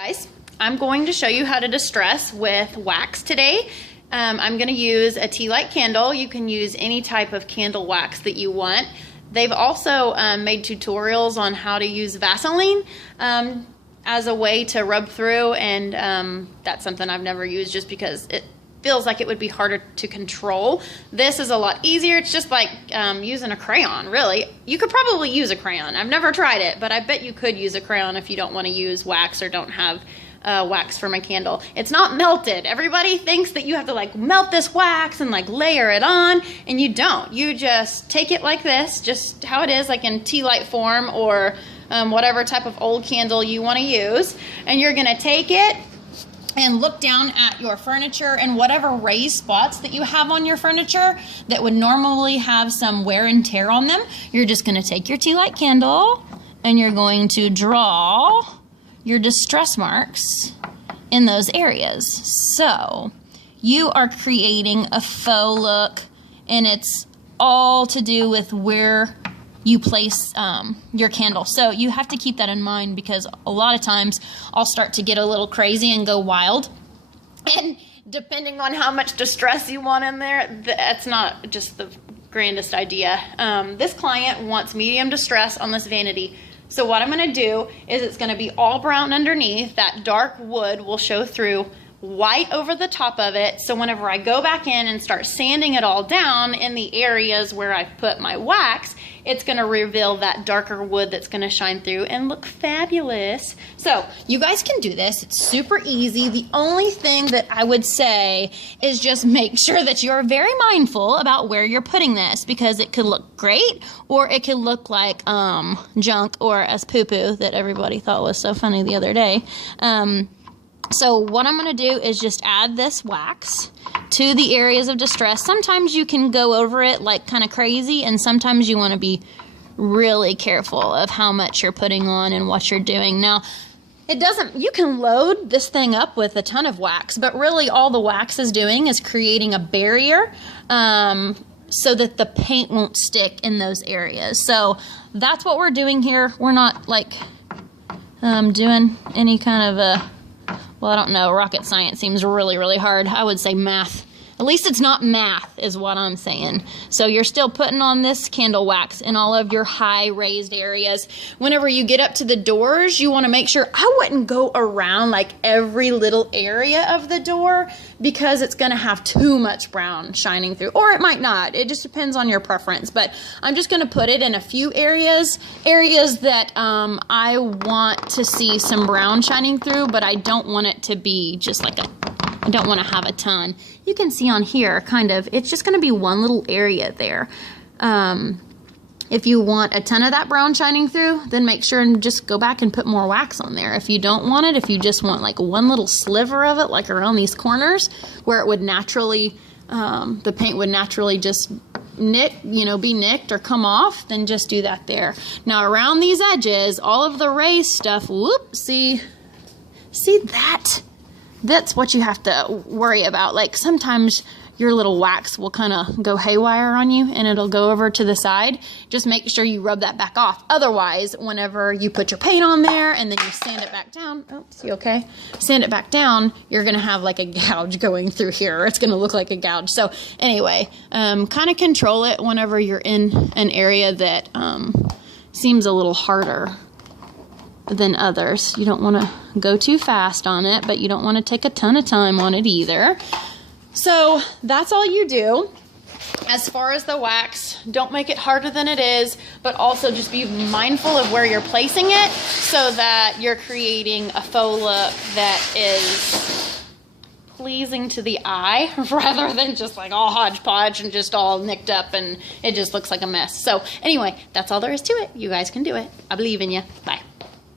Guys, I'm going to show you how to distress with wax today. I'm going to use a tea light candle. You can use any type of candle wax that you want. They've also made tutorials on how to use Vaseline as a way to rub through, and that's something I've never used just because it feels like it would be harder to control. This is a lot easier. It's just like using a crayon, really. You could probably use a crayon. I've never tried it, but I bet you could use a crayon if you don't want to use wax or don't have wax for my candle. It's not melted. Everybody thinks that you have to like melt this wax and like layer it on, and you don't. You just take it like this, just how it is, like in tea light form or whatever type of old candle you want to use, and you're gonna take it and look down at your furniture and whatever raised spots that you have on your furniture that would normally have some wear and tear on them. You're just going to take your tea light candle and you're going to draw your distress marks in those areas. So you are creating a faux look, and it's all to do with where you place your candle. So you have to keep that in mind, because a lot of times I'll start to get a little crazy and go wild, and depending on how much distress you want in there, that's not just the grandest idea. This client wants medium distress on this vanity. So what I'm going to do is it's going to be all brown underneath. That dark wood will show through, white over the top of it. So whenever I go back in and start sanding it all down in the areas where I've put my wax, it's going to reveal that darker wood that's going to shine through and look fabulous. So you guys can do this. It's super easy. The only thing that I would say is just make sure that you're very mindful about where you're putting this, because it could look great or it could look like junk, or as poo-poo that everybody thought was so funny the other day. So what I'm going to do is just add this wax to the areas of distress. Sometimes you can go over it like kind of crazy, and sometimes you want to be really careful of how much you're putting on and what you're doing. Now, you can load this thing up with a ton of wax, but really all the wax is doing is creating a barrier so that the paint won't stick in those areas. So that's what we're doing here. We're not like doing any kind of a, well, I don't know, rocket science seems really, really hard. I would say math. At least it's not math is what I'm saying. So you're still putting on this candle wax in all of your high raised areas. Whenever you get up to the doors, you want to make sure, I wouldn't go around like every little area of the door, because it's going to have too much brown shining through, or it might not. It just depends on your preference. But I'm just going to put it in a few areas that I want to see some brown shining through, but I don't want it to be just like I don't want to have a ton. You can see on here, kind of, it's just going to be one little area there. If you want a ton of that brown shining through, then make sure and just go back and put more wax on there. If you don't want it, if you just want like one little sliver of it, like around these corners, where it would naturally, the paint would naturally just be nicked or come off, then just do that there. Now around these edges, all of the raised stuff, whoop, see that? That's what you have to worry about. Like sometimes your little wax will kind of go haywire on you and it'll go over to the side. Just make sure you rub that back off. Otherwise, whenever you put your paint on there and then you sand it back down, oops, you okay? Sand it back down, you're gonna have like a gouge going through here. It's gonna look like a gouge. So anyway, kind of control it whenever you're in an area that seems a little harder than others. You don't want to go too fast on it, but you don't want to take a ton of time on it either. So that's all you do. As far as the wax, don't make it harder than it is, but also just be mindful of where you're placing it so that you're creating a faux look that is pleasing to the eye, rather than just like all hodgepodge and just all nicked up and it just looks like a mess. So anyway, that's all there is to it. You guys can do it. I believe in you. Bye.